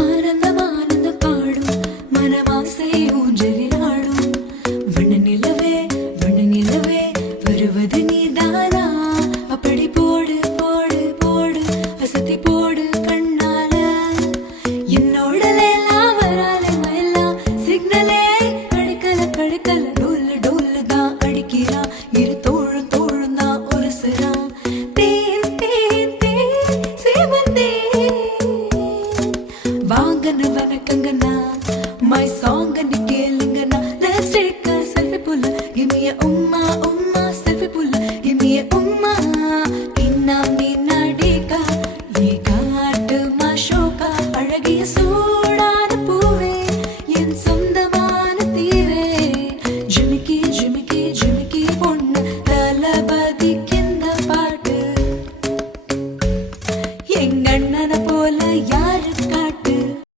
ஆனந்த பாடும் மனமாசை ஊஞ்சலிலாடும் வண்ண நிலவே வருவது நீதானா அப்படி போடு போடு போடு அசத்தி போடு கண்ணால என்னோட லேலாம் வராலே மயலாம் சிக்னலே கடுக்கல டோல்லு டோல்லு தான் அடிக்கிறான் இரு தோழும் தான் உரசுறான் தேன் சேவந்தே வாங்கன்னு வணக்கங்கண்ணா my song and கேளுங்கண்ணா let's take a selfie pull give me a umma selfie pull give me a umma inna minadika ye kaatu ma shoka அழகிய